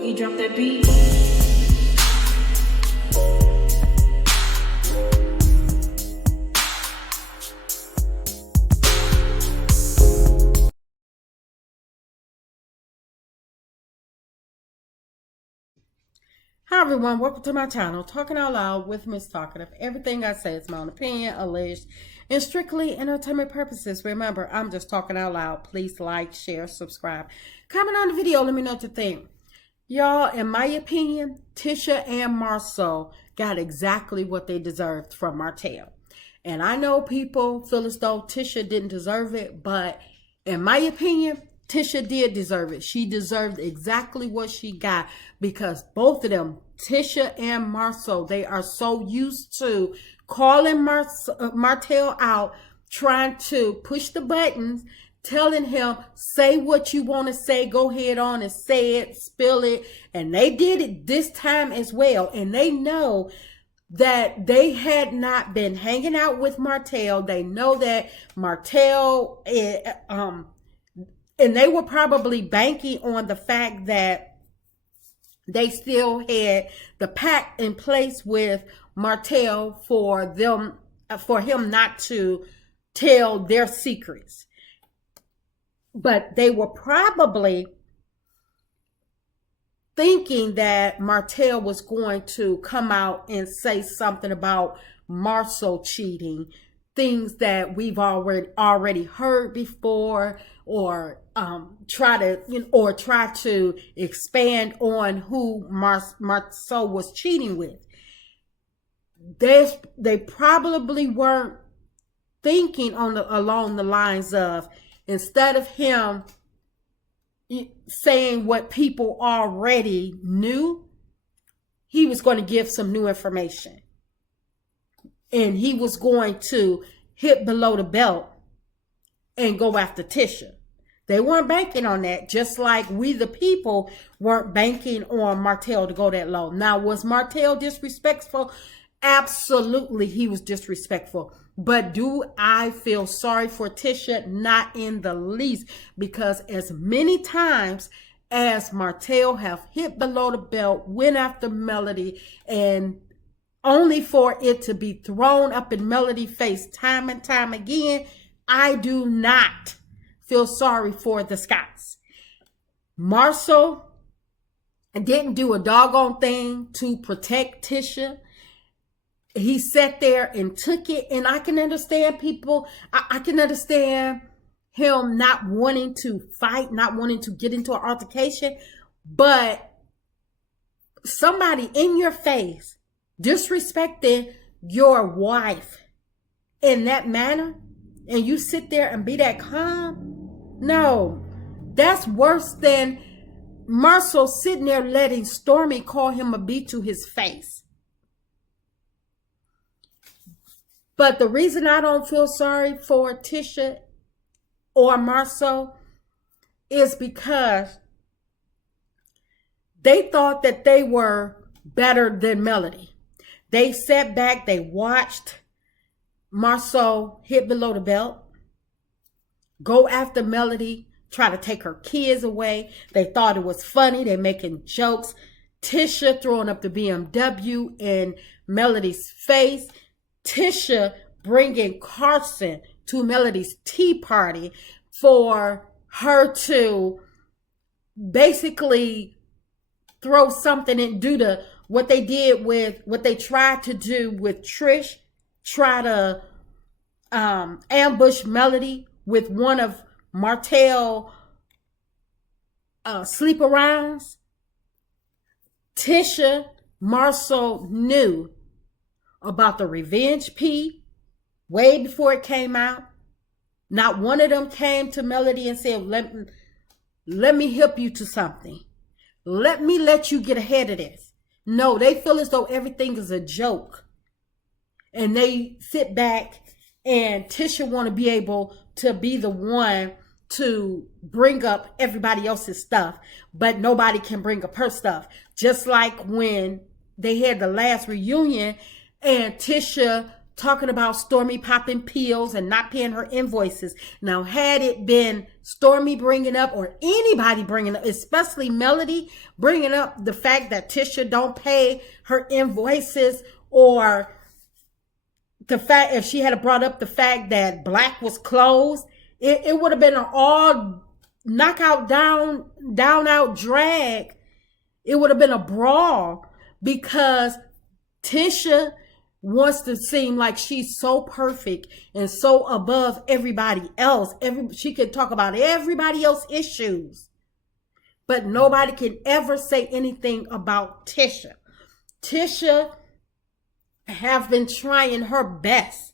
Boogie, drop that beat. Hi everyone, welcome to my channel, Talking Out Loud with Miss Talkative. Everything I say is my own opinion, alleged, and strictly entertainment purposes. Remember, I'm just talking out loud. Please like, share, subscribe. Comment on the video, let me know what you think. Y'all, in my opinion, Tisha and Marcel got exactly what they deserved from Martel. And I know people feel as though Tisha didn't deserve it, but in my opinion, Tisha did deserve it. She deserved exactly what she got because both of them, Tisha and Marcel, they are so used to calling Martel out, trying to push the buttons, telling him, say what you want to say, go ahead on and say it, spill it. And they did it this time as well. And they know that they had not been hanging out with Martel. They know that Martel, and they were probably banking on the fact that they still had the pact in place with Martel for him not to tell their secrets. But they were probably thinking that Martel was going to come out and say something about Marcel cheating, things that we've already heard before, or try to expand on who Marcel was cheating with. They probably weren't thinking along the lines of, instead of him saying what people already knew, he was going to give some new information. And he was going to hit below the belt and go after Tisha. They weren't banking on that, just like we the people weren't banking on Martel to go that low. Now, was Martel disrespectful? Absolutely, he was disrespectful. But do I feel sorry for Tisha? Not in the least, because as many times as Martel have hit below the belt, went after Melody, and only for it to be thrown up in Melody's face time and time again, I do not feel sorry for the Scotts. Marcel didn't do a doggone thing to protect Tisha. He sat there and took it, and I can understand people. I can understand him not wanting to fight, not wanting to get into an altercation, but somebody in your face disrespecting your wife in that manner, and you sit there and be that calm? No, that's worse than Marcel sitting there letting Stormy call him a B to his face. But the reason I don't feel sorry for Tisha or Marcel is because they thought that they were better than Melody. They sat back, they watched Marcel hit below the belt, go after Melody, try to take her kids away. They thought it was funny. They're making jokes. Tisha throwing up the BMW in Melody's face. Tisha bringing Carson to Melody's tea party for her to basically throw something and do what they tried to do with Trish, try to ambush Melody with one of Martel sleep-arounds. Tisha, Marcel knew about the revenge P way before it came out. Not one of them came to Melody and said, let me help you to something. Let me let you get ahead of this. No, they feel as though everything is a joke. And they sit back, and Tisha want to be able to be the one to bring up everybody else's stuff, but nobody can bring up her stuff. Just like when they had the last reunion and Tisha talking about Stormy popping pills and not paying her invoices. Now, had it been Stormy bringing up, or anybody bringing up, especially Melody bringing up the fact that Tisha don't pay her invoices, or the fact, if she had brought up the fact that Black was closed, it would have been an all knockout, down out drag. It would have been a brawl, because Tisha wants to seem like she's so perfect and so above everybody else. She can talk about everybody else's issues, but nobody can ever say anything about Tisha. Tisha have been trying her best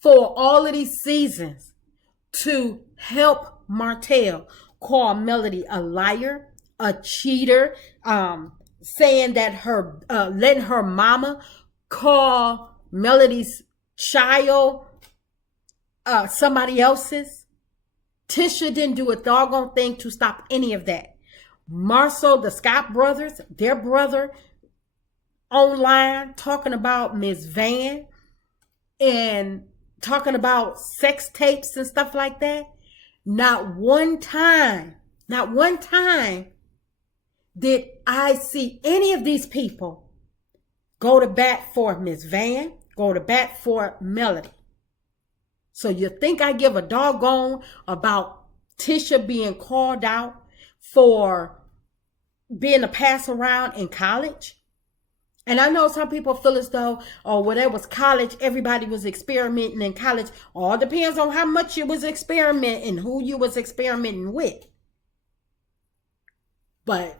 for all of these seasons to help Martell, call Melody a liar, a cheater, saying that her letting her mama call Melody's child somebody else's. Tisha didn't do a doggone thing to stop any of that. Marcel, the Scott brothers, their brother, online talking about Miss Van and talking about sex tapes and stuff like that. Not one time did I see any of these people go to bat for Miss Van, go to bat for Melody. So you think I give a doggone about Tisha being called out for being a pass around in college? And I know some people feel as though, oh, when it was college, everybody was experimenting in college. All depends on how much you was experimenting, who you was experimenting with. But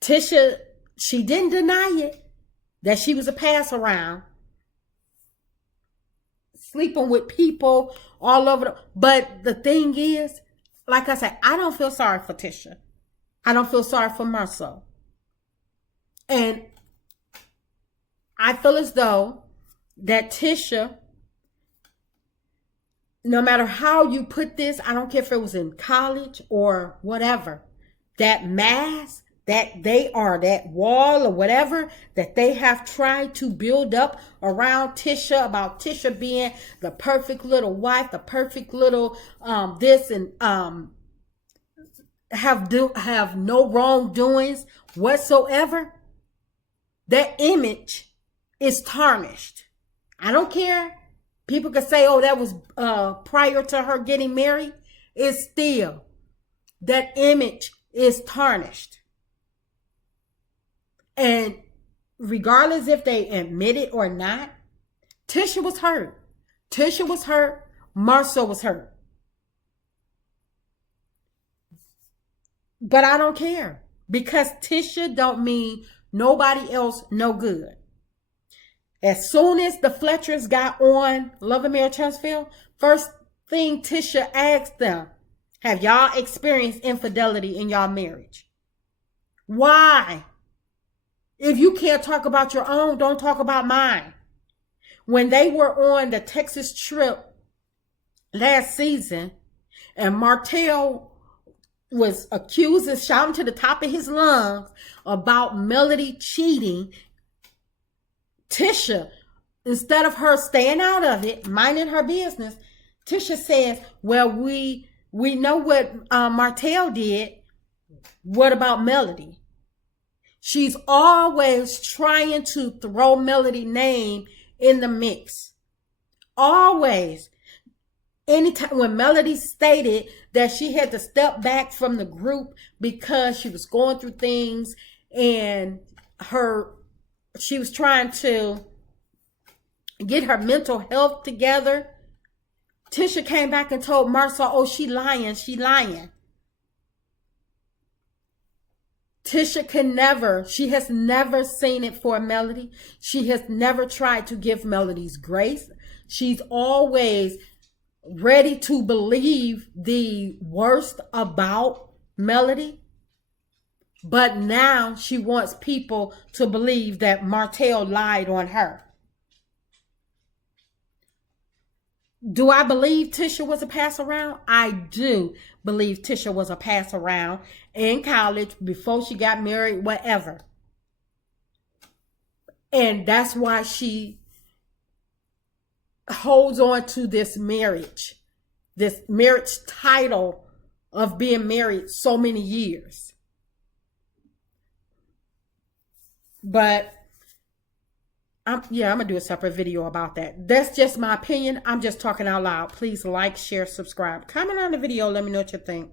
Tisha, she didn't deny it, that she was a pass around, sleeping with people all over. But the thing is, like I said, I don't feel sorry for Tisha. I don't feel sorry for Marcel. And I feel as though that Tisha, no matter how you put this, I don't care if it was in college or whatever, that mask that they are, that wall or whatever that they have tried to build up around Tisha, about Tisha being the perfect little wife, the perfect little this, and have no wrongdoings whatsoever, that image is tarnished. I don't care. People could say, oh, that was prior to her getting married. It's still, that image is tarnished. And regardless if they admit it or not, Tisha was hurt. Tisha was hurt. Marcel was hurt. But I don't care, because Tisha don't mean nobody else no good. As soon as the Fletchers got on Love and Marriage Huntsville, first thing Tisha asked them, have y'all experienced infidelity in y'all marriage? Why? If you can't talk about your own, don't talk about mine. When they were on the Texas trip last season, and Martell was accused and shouting to the top of his lungs about Melody cheating, Tisha, instead of her staying out of it, minding her business, Tisha says, well, we know what Martell did. What about Melody? She's always trying to throw Melody's name in the mix. Always. Anytime when Melody stated that she had to step back from the group because she was going through things and she was trying to get her mental health together, Tisha came back and told Marcel, oh, she lying. Tisha she has never seen it for Melody. She has never tried to give Melody's grace. She's always ready to believe the worst about Melody. But now she wants people to believe that Martell lied on her. Do I believe Tisha was a pass around? I do believe Tisha was a pass around in college, before she got married, whatever. And that's why she holds on to this marriage title of being married so many years. But I'm gonna do a separate video about that. That's just my opinion. I'm just talking out loud. Please like, share, subscribe, comment on the video. Let me know what you think.